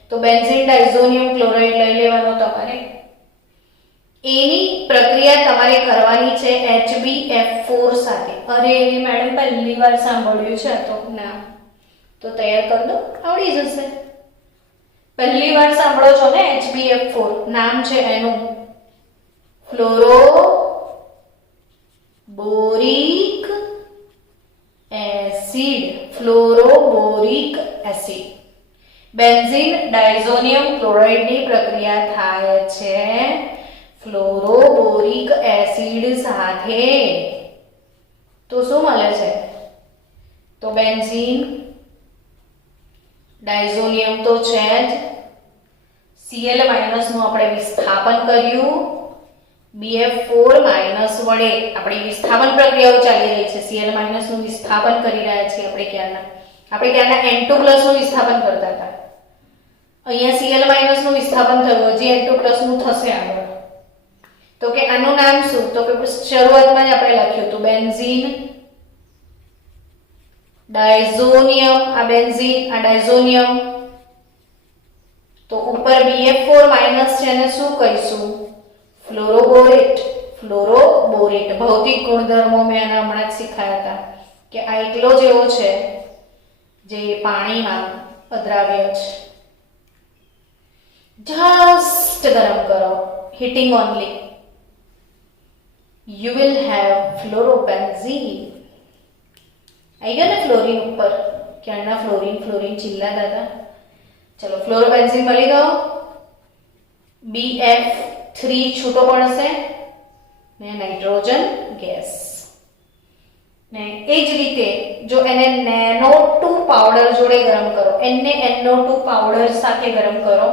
તો બેન્ઝીન ડાયઝોનિયમ ક્લોરાઇડ લઈ લેવાનો તમારે. એની પ્રક્રિયા તમારે કરવાની છે HbF4 સાથે. અરે મેડમ પહેલી વાર સાંભળ્યું છે તો ના, તો તૈયાર કરી દો, આવડી જશે. પહેલી વાર સાંભળો છો ને HbF4, નામ છે એનું ફ્લોરોબોરિક એસિડ. ફ્લોરોબોરિક એસિડ. બેન્ઝીન ડાયઝોનિયમ ક્લોરાઇડની પ્રક્રિયા થાય છે ફ્લોરોબોરિક એસિડ સાથે. તો શું મળે છે? તો બેન્ઝીન ડાયઝોનિયમ તો છે જ, Cl નું આપણે વિસ્થાપન કર્યું, BF4 વડે આપણી વિસ્થાપન પ્રક્રિયાઓ ચાલી રહી છે. Cl નું વિસ્થાપન કરી રહ્યા છીએ આપણે ક્યારના N2 નું વિસ્થાપન કરતા હતા. અહીંયા Cl નું વિસ્થાપન થયું, હજી N2 નું થશે આગળ. તો કે આનું નામ શું? તો કે શરૂઆતમાં જ આપણે લખ્યું હતું બેન્ઝીન ડાયઝોનિયમ, આ બેન્ઝીન, આ ડાયઝોનિયમ. તો ઉપર BF4 માઇનસ છે એને શું કહીશું? ફ્લોરોબોરેટ. ફ્લોરોબોરેટ ભૌતિક ગુણધર્મો મેં આના હમણાં જ શીખાયા હતા કે આ એકલો જ એવો છે જે પાણીમાં અદ્રાવ્ય છે. જસ્ટ ગરમ કરો, heating only, you will have fluorobenzene. आई गया ना फ्लोरीन ऊपर, क्या फ्लोरीन चिल्लाता था. चलो फ्लोरोबेंजीन मળી ગયો. BF3 છૂટો પડશે ને નાઇટ્રોજન ગેસ. ને એ જ રીતે જો એને NO2 પાવડર જોડે ગરમ કરો, NaNO2 પાવડર સાથે ગરમ કરો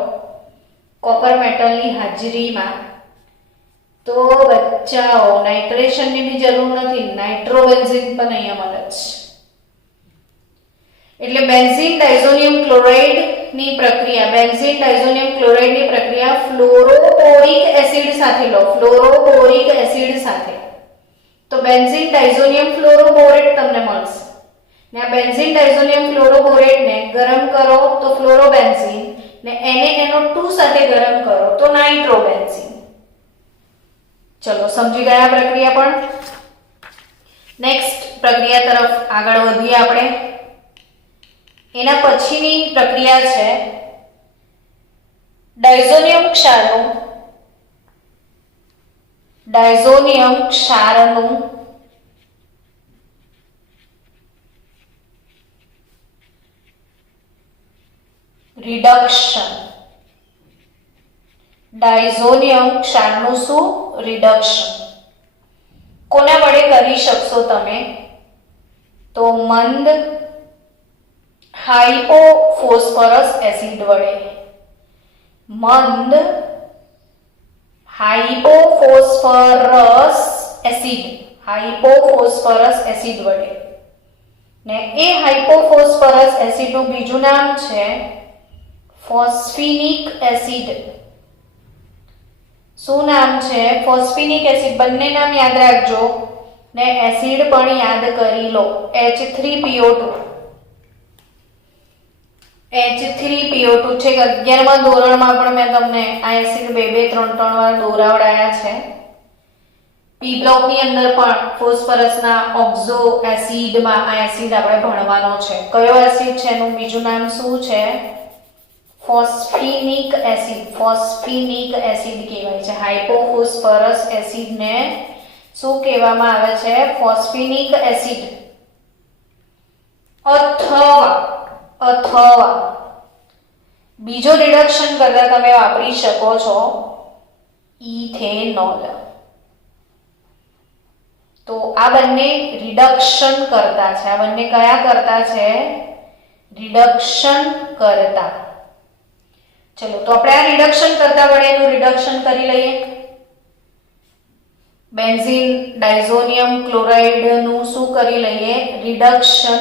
કોપર મેટલની હાજરીમાં, તો બચ્ચાઓ નાઇટ્રેશનની બી જરૂર નથી, નાઇટ્રોબેન્ઝીન પણ અહીંયા મળે છે. એટલે બેન્ઝીન ડાયઝોનિયમ ક્લોરાઇડ ની પ્રક્રિયા, બેન્ઝીન ડાયઝોનિયમ ક્લોરાઇડ ની પ્રક્રિયા ફ્લોરોબોરિક એસિડ સાથે લો, ફ્લોરોબોરિક એસિડ સાથે, તો બેન્ઝીન ડાયઝોનિયમ ફ્લોરોબોરેટ તમને મળશે. ને આ બેન્ઝીન ડાયઝોનિયમ ફ્લોરોબોરેટ ને ગરમ કરો તો ફ્લોરોબેન્ઝીન, ને NaNO2 સાથે ગરમ કરો તો નાઇટ્રોબેન્ઝીન. ચલો સમજી ગયા પ્રક્રિયા પણ. નેક્સ્ટ પ્રક્રિયા તરફ આગળ વધીએ આપણે. એના પછીની પ્રક્રિયા છે ડાયઝોનિયમ ક્ષારનું રિડક્શન. ડાયઝોનિયમ ક્ષારનું શું? રિડક્શન. કોના વડે કરી શકશો તમે? તો મંદ હાઇપોફોસ્ફરસ એસિડ વડે. મંદ હાઇપોફોસ્ફરસ એસિડ વડે. ને એ હાઇપોફોસ્ફરસ એસિડનું બીજું નામ છે ફોસ્ફિનિક એસિડ. શું નામ છે? ફોસ્ફિનિક એસિડ. બંને નામ યાદ રાખજો ને એસિડ પણ યાદ કરી લો. H3PO2 છે કે 11મા ધોરણમાં પણ મેં તમને આ એસિડ 2-3 વાર દોરાવડાયા છે. પી બ્લોકની અંદર પણ ફોસ્ફરસના ઓક્ઝો એસિડમાં આ એસિડ આપણે ભણવાનો છે. કયો એસિડ છે? એનું બીજું નામ શું છે? ફોસ્ફિનિક એસિડ. ફોસ્ફિનિક એસિડ કહેવાય છે. હાઇપોફોસ્ફરસ એસિડને શું કહેવામાં આવે છે? ફોસ્ફિનિક એસિડ. અથવા બીજો રિડક્શન કરતા તમે વાપરી શકો છો ઇથેનોલ. તો આ બંને રિડક્શન કરતા છે. આ બંને કયા કરતા છે? રિડક્શન કરતા. ચલો તો આપણે આ રિડક્શન કરતા વડે એનું રિડક્શન કરી લઈએ. બેન્ઝીન ડાયઝોનિયમ ક્લોરાઇડ નું શું કરી લઈએ? રિડક્શન.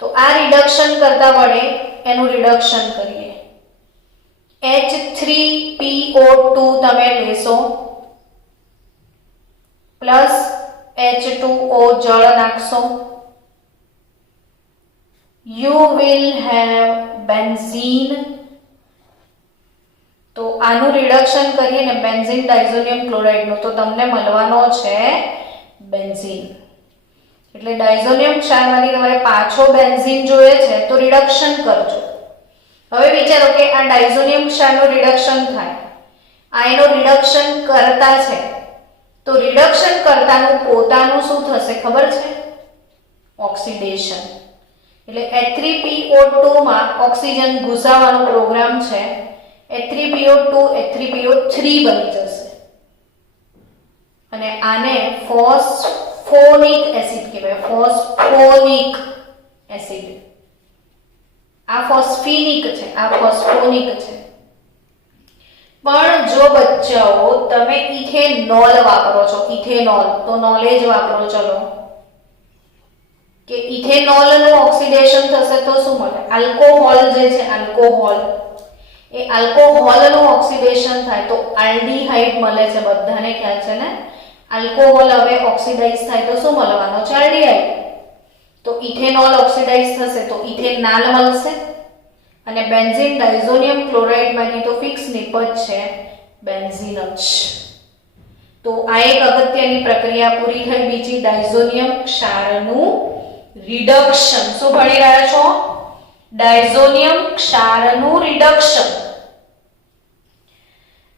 તો આ રિડક્શન કરતા વડે એનું રિડક્શન કરીએ. H3PO2 તમે લેશો પ્લસ H2O જળ નાખશો, you will have benzene. તો આનું રિડક્શન કરીએ ને બેન્ઝીન ડાયઝોનિયમ ક્લોરાઇડ નું, તો તમને મળવાનો છે બેન્ઝીન. એટલે ડાયઝોનિયમ ક્ષારમાંથી તમારે પાછો બેન્ઝીન જોઈએ છે તો રિડક્શન કરજો. હવે વિચારો કે આ ડાયઝોનિયમ ક્ષારનું રિડક્શન થાય, આ એનો રિડક્શન કરતા છે, તો રિડક્શન કરતાનું પોતાનું શું થશે ખબર છે? ઓક્સિડેશન. એટલે H3PO2 માં ઓક્સિજન ઘુસાવાનો પ્રોગ્રામ છે. H3PO2 H3PO3 બની જશે અને આને ફોસ્ફોનિક એસિડ કહેવાય. ફોસ્ફોનિક એસિડ. આ ફોસ્ફિનિક છે, આ ફોસ્ફોનિક છે. પણ જો બચ્ચાઓ તમે ઇથેનોલ વાપરો છો, ઇથેનોલ, તો નોલેજ વાપરો. ચલો કે ઇથેનોલ નું ઓક્સિડેશન થશે તો શું મળે? આલ્કોહોલ જે છે, આલ્કોહોલ, એ આલ્કોહોલ નું ઓક્સિડેશન થાય તો આલ્ડીહાઇડ મળે છે. બધાને ખ્યાલ છે ને? આલ્કોહોલ હવે ઓક્સિડાઇઝ થાય તો શું મળવાનો? ચાલ્ડીહાઇડ. તો ઇથેનોલ ઓક્સિડાઇઝ થશે તો ઇથેનાલ મળશે. અને બેન્ઝીન ડાયઝોનિયમ ક્લોરાઇડમાંથી તો ફિક્સ નિપજ છે બેન્ઝીન જ. તો આ એક અગત્યની પ્રક્રિયા પૂરી થઈ. બીજી ડાયઝોનિયમ ક્ષારનું રિડક્શન. શું ભણી રહ્યા છો? ડાયઝોનિયમ ક્ષારનું રિડક્શન.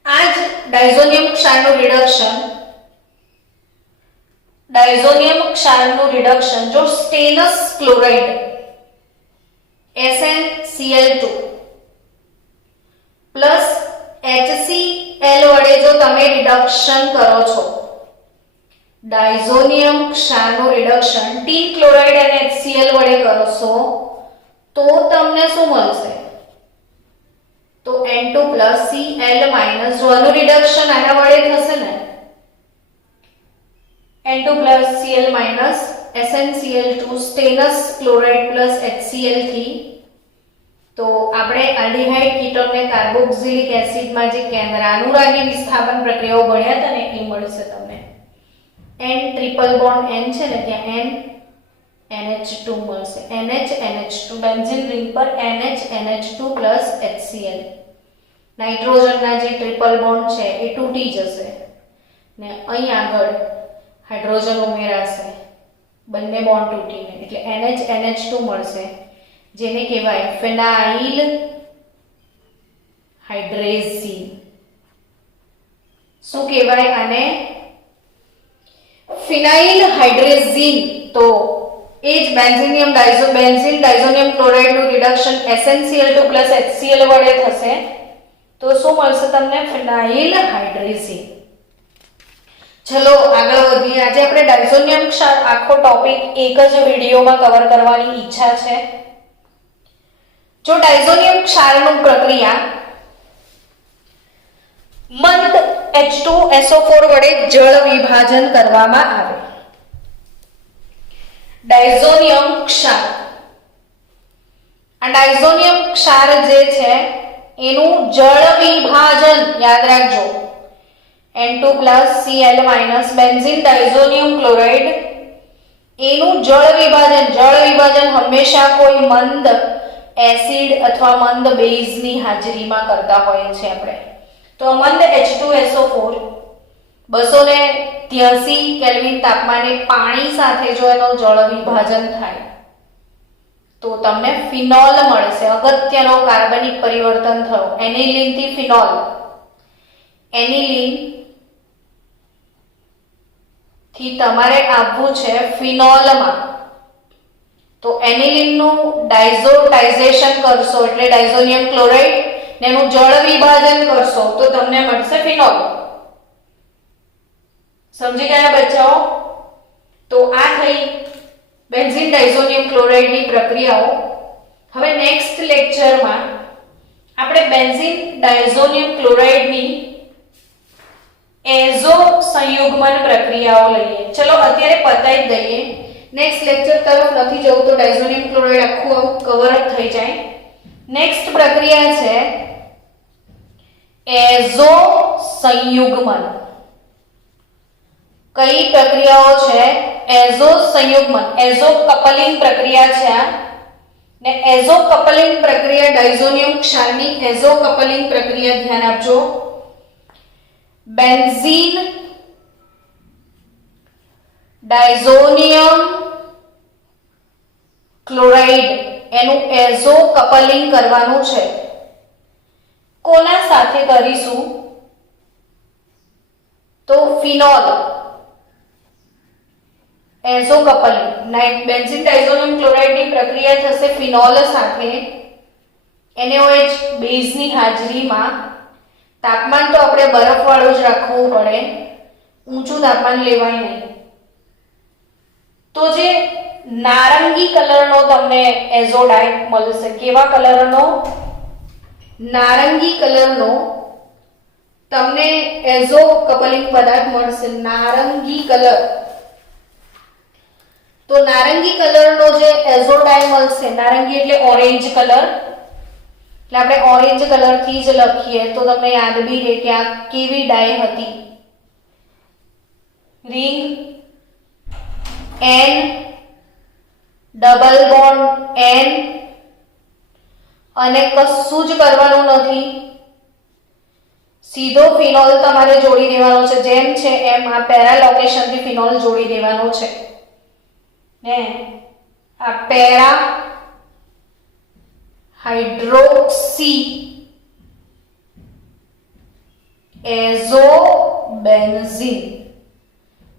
આ જ ડાયઝોનિયમ ક્ષારનું રિડક્શન જો સ્ટેનસ ક્લોરાઇડ SnCl2 પ્લસ HCl વડે જો તમે રિડક્શન કરો છો, ડાયઝોનિયમ ક્ષારનું રિડક્શન ટીન ક્લોરાઇડ અને HCl વડે કરશો તો તમને શું મળશે? તો N2 Cl જો આનું રિડક્શન આના વડે થશે ને, N2 Cl SnCl2 stannous chloride plus HCl થી તો આપણે આલ્ડિહાઇડ કીટોનને કાર્બોક્સિલિક એસિડમાં જે કેન્દ્રાનુરાગી વિસ્થાપન પ્રક્રિયાઓ ભણ્યા હતા ને એ મળશે તમને. N ટ્રિપલ બોન્ડ N છે ને ત્યાં NH2 મળશે. NH બેન્ઝીન રિંગ પર NH2 HCl. નાઇટ્રોજનના જે ટ્રિપલ બોન્ડ છે એ તૂટી જશે ને અહીં આગળ હાઇડ્રોજન ઉમેરાશે બંને બોન્ડ તૂટીને, એટલે NH2 મળશે જેને કહેવાય ફિનાઇલ હાઇડ્રેઝીન. શું કહેવાય આને? ફિનાઇલ હાઇડ્રેઝીન. તો એ જ બેન્ઝીન ડાયઝોનિયમ ક્લોરાઇડનું રિડક્શન SnCl2 HCl વડે થશે તો શું મળશે તમને? ફિનાઇલ હાઇડ્રેઝીન. ચલો આગળ વધીએ. આજે આપણે ડાયઝોનિયમ ક્ષાર આખો ટોપિક એક જ વિડીયોમાં કવર કરવાની ઈચ્છા છે. જો ડાયઝોનિયમ ક્ષારનું પ્રક્રિયા મંદ H2SO4 વડે જળ વિભાજન કરવામાં આવે. ડાયઝોનિયમ ક્ષાર, આ ડાયઝોનિયમ ક્ષાર જે છે એનું જળ વિભાજન યાદ રાખજો. N2 Cl benzene diazonium chloride એનું જળ વિભાજન હંમેશા કોઈ મંદ એસિડ અથવા મંદ બેઝની હાજરીમાં કરતા હોઈએ છીએ આપણે. તો મંદ H2SO4 283 કેલ્વિન તાપમાને પાણી સાથે જો એનો જળ વિભાજન થાય તો તમને ફિનોલ મળશે. અગત્યનો કાર્બનિક પરિવર્તન થયો એનિલીન થી ફિનોલ. એનિલીન થી તમારે આવવું છે ફિનોલમાં. તો એનિલીનનું ડાયઝોટાઇઝેશન કરશો એટલે ડાયઝોનિયમ ક્લોરાઇડ ને એનું જળ વિભાજન કરશો તો તમને મળશે ફિનોલ. સમજી ગયા બચ્ચાઓ? તો આ થઈ બેન્ઝીન ડાયઝોનિયમ ક્લોરાઇડની પ્રક્રિયાઓ. હવે નેક્સ્ટ લેક્ચરમાં આપણે બેન્ઝીન ડાયઝોનિયમ ક્લોરાઇડની એઝો સંયુગ્મન પ્રક્રિયાઓ લઈએ. ચલો અત્યારે પતાવી દઈએ. નેક્સ્ટ લેક્ચર તરફ નથી જવું તો ડાયઝોનિયમ ક્લોરાઇડ આખું કવર અપ થઈ જાય. નેક્સ્ટ પ્રક્રિયા છે એઝો સંયુગ્મન. કઈ પ્રક્રિયાઓ છે? એઝો સંયુગ્મન, એઝો કપલિંગ પ્રક્રિયા છે આ. ને એઝો કપલિંગ પ્રક્રિયા ડાયઝોનિયમ ક્ષારની એઝો કપલિંગ પ્રક્રિયા ધ્યાન આપજો. બેન્ઝીન ડાયઝોનિયમ ક્લોરાઇડ એનું એઝો કપલિંગ કરવાનું છે. કોના સાથે કરીશું? તો ફિનોલ. એઝો કપલિંગ બેન્ઝીન ડાયઝોનિયમ ક્લોરાઇડની પ્રક્રિયા થશે ફિનોલ સાથે NaOH બેઝની હાજરીમાં. તાપમાન તો આપણે બરફવાળું જ રાખવું પડે, ઊંચું તાપમાન લેવાય નહીં. તો જે નારંગી કલરનો તમને એઝોડાઇન મળશે. કેવા કલરનો? નારંગી કલરનો તમને એઝો કપલિંગ પદાર્થ મળશે. નારંગી કલર. તો નારંગી કલરનો જે એઝોડાઇન મળશે, નારંગી એટલે ઓરેન્જ કલર, એટલે આપણે ઓરેન્જ કલર થી જ લખીએ તો તમને યાદ બી રહે કે આ કેવી ડાય હતી. Ring N double bond N અને કશું જ કરવાનું નથી, સીધો ફિનોલ તમારે જોડી દેવાનો છે. જેમ છે એમ આ પેરા લોકેશનથી ફિનોલ જોડી દેવાનો છે ને આ પેરા હાઇડ્રોક્સી એઝોબેન્ઝીન.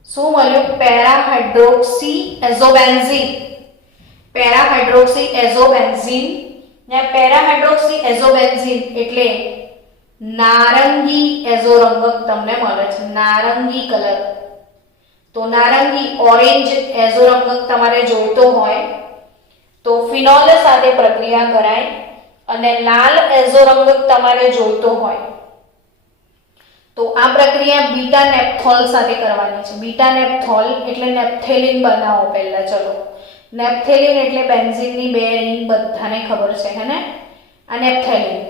શું મળ્યું? Para hydroxy azobenzene. Para hydroxy azobenzene ને પેરા હાઇડ્રોક્સી એઝોબેન્ઝીન એટલે નારંગી એઝો રંગક તમને મળે છે, નારંગી કલર. તો નારંગી ઓરેન્જ એઝો રંગક તમારે જોઈતો હોય તો ફિનોલ સાથે પ્રક્રિયા કરાય, અને લાલ એઝો રંગક તમારે જોઈતો હોય તો આ પ્રક્રિયા બીટા નેપ્થોલ સાથે કરવાની છે. બીટા નેપ્થોલ એટલે નેપ્થેલિન બનાવો પહેલા. ચલો, નેપ્થેલિન એટલે બેન્ઝીનની બે રિંગ બધાને ખબર છે હે ને, આ નેપ્થેલિન.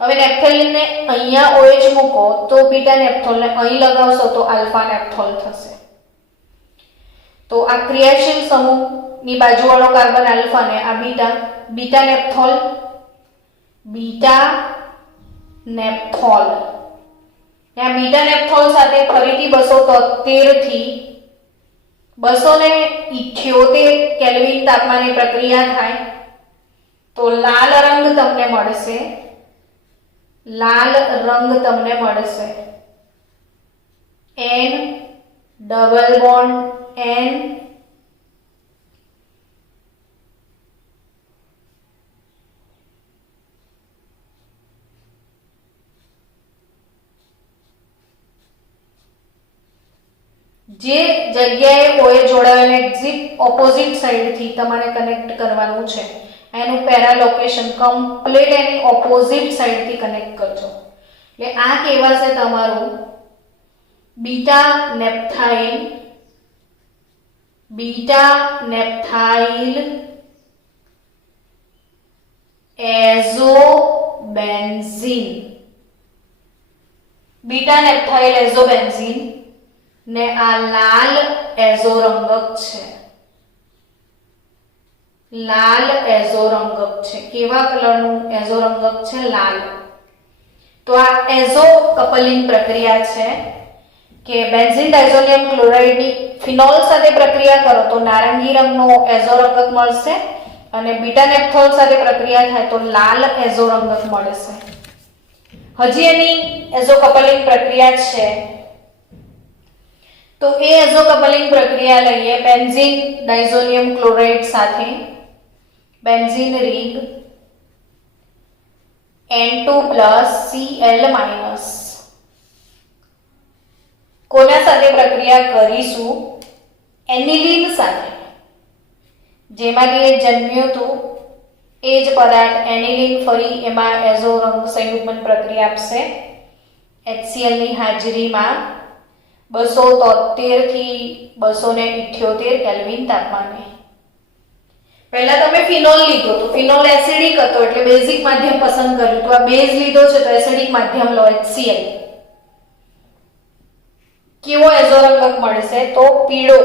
હવે નેપ્થેલિનને અહીંયા OH મૂકો તો બીટા નેપ્થોલને અહીં લગાવશો તો આલ્ફા નેપ્થોલ થશે. તો આ ક્રિયાશીલ સમૂહની બાજુવાળો કાર્બન આલ્ફા ને આ બીટા નેપ્થોલ, બીટા નેપ્થોલ. આ બીટા નેપ્થોલ સાથે ફરીથી 273 થી 278 કેલ્વિન તાપમાને પ્રક્રિયા થાય તો લાલ રંગ તમને મળશે, લાલ રંગ તમને મળશે. N ડબલ બોન્ડ N જે જગ્યાએ OH જોડાયેલા એક્ઝિટ ઓપોઝિટ સાઈડથી તમારે કનેક્ટ કરવાનું છે એનું પેરા લોકેશન કમ્પ્લીટ એની ઓપોઝિટ સાઈડથી કનેક્ટ કરજો. એટલે આ કહેવાશે તમારું બીટા નેપ્થાઇલ એઝોબેન્ઝીન. બીટા નેપ્થાઇલ એઝોબેન્ઝીન ને આ લાલ એઝો રંગક છે, લાલ એઝો રંગક છે. કેવા કલરનું એઝો રંગક છે? લાલ. તો આ એઝો કપલિંગ પ્રક્રિયા છે કે બેન્ઝીન ડાયઝોનિયમ ક્લોરાઇડની ફિનોલ સાથે પ્રક્રિયા કરો તો નારંગી રંગનો એઝો રંગક મળશે, અને બીટા નેપ્થોલ સાથે પ્રક્રિયા થાય તો લાલ એઝો રંગક મળશે. હજી એની એઝો કપલિંગ પ્રક્રિયા છે તો એ એઝો કપલિંગ પ્રક્રિયા લઈએ બેન્ઝીન ડાયઝોનિયમ ક્લોરાઇડ સાથે. Benzene ring N2+ Cl-. કોના સાથે પ્રક્રિયા કરીશું? એનિલીન સાથે. જેમાંથી જન્મ્યું હતું એ જ પદાર્થ એનિલીન ફરી એમાં એઝો રંગ સંયુગ્મન પ્રક્રિયા આપશે HCl ની હાજરીમાં 273 થી 278 કેલ્વિન તાપમાને. પહેલા તમે ફિનોલ લીધો તો ફિનોલ એસિડિક હતો એટલે બેઝિક માધ્યમ પસંદ કર્યું, તો આ બેઝ લીધો છે તો એસિડિક માધ્યમ લો HCl. કેવો એઝો રંગક મળશે? તો પીળો.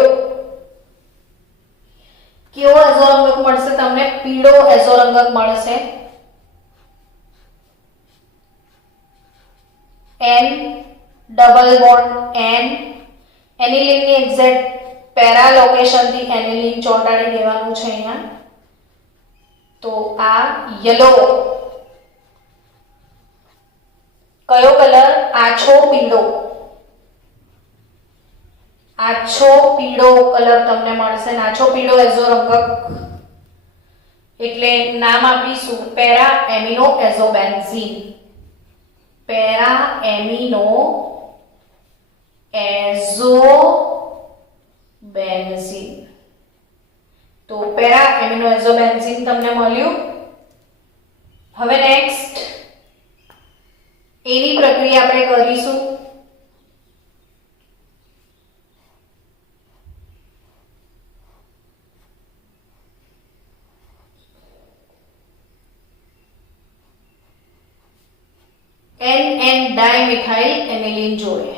કેવો એઝો રંગક મળશે તમને? પીળો એઝો રંગક મળશે. N double bond N. એનિલીનની એક્ઝેક્ટ પેરા લોકેશનથી એનિલીન ચોંટાડી દેવાનું છે અહીંયા. તો આ યલો. કયો કલર? આછો પીળો. આછો પીળો કલર તમને મળશે. આછો પીળો એઝો રંગક એટલે નામ આપીશું para amino azobenzene. Para amino azobenzene. તો પેરા એમિનો એઝોબેન્ઝીન તમને મળ્યું. હવે નેક્સ્ટ એની પ્રક્રિયા આપણે કરીશું. NN ડાયમિથાઇલ એનિલીન જોડે.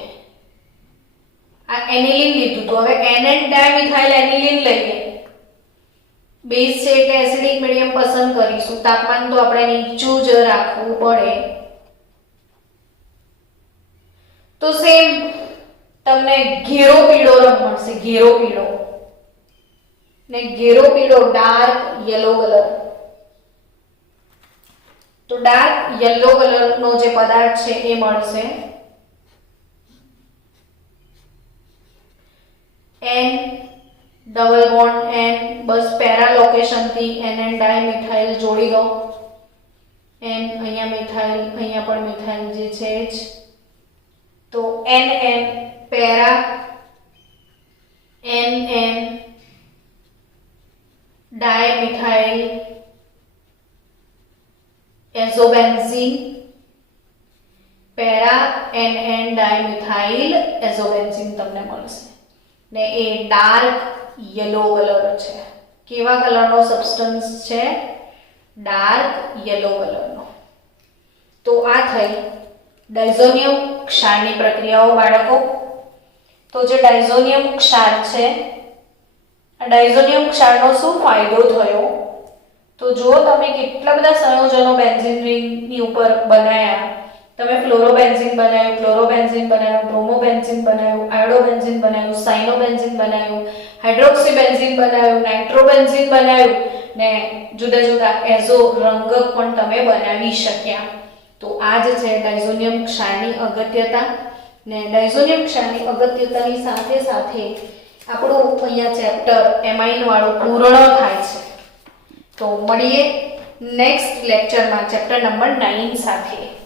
આ એનિલિન લીધું તો હવે NN ડાયમિથાઇલ એનિલિન લઈએ. બેઝ છે એટલે એસિડિક મીડિયમ પસંદ કરીશું. તાપમાન તો આપણે નીચું જ રાખવું પડે. તો સેમ તમને ઘેરો પીળો રંગ મળશે, ઘેરો પીળો ને ઘેરો પીળો ડાર્ક યલો કલર. તો ડાર્ક યલો કલરનો જે પદાર્થ છે એ મળશે N ડબલ બોન્ડ N. બસ પેરા લોકેશન થી NN ડાયમિથાઇલ જોડી દો. N અહીંયા મિથાઇલ, અહીંયા પણ મિથાઇલ જે છે જ. તો NN para NN dimethyl azobenzene, para NN dimethyl azobenzene તમને મળશે ને એ ડાર્ક યલો કલર છે. કેવા કલરનો સબસ્ટન્સ છે? ડાર્ક યલો કલરનો. તો આ થઈ ડાયઝોનિયમ ક્ષારની પ્રક્રિયાઓ બાળકો. તો જે ડાયઝોનિયમ ક્ષાર છે, આ ડાયઝોનિયમ ક્ષારનો શું ફાયદો થયો? તો જો તમે કેટલા બધા સંયોજનો બેન્ઝીન રિંગની ઉપર બનાવ્યા, તમે ફ્લોરોબેન્ઝીન બનાવ્યું, ક્લોરોબેન્ઝીન બનાવ્યું, બ્રોમોબેન્ઝીન બનાવ્યું, આયોડોબેન્ઝીન બનાવ્યું, સાયનોબેન્ઝીન બનાવ્યું, હાઇડ્રોક્સીબેન્ઝીન બનાવ્યું, નાઇટ્રોબેન્ઝીન બનાવ્યું ને જુદા જુદા એઝો રંગક પણ તમે બનાવી શક્યા. તો આ જ છે ડાયઝોનિયમ ક્ષારની અગત્યતા. ને ડાયઝોનિયમ ક્ષારની અગત્યતાની સાથે સાથે આપણું અહીંયા ચેપ્ટર એમાઇન વાળું પૂર્ણ થાય છે. તો મળીએ નેક્સ્ટ લેક્ચરમાં ચેપ્ટર નંબર 9 સાથે.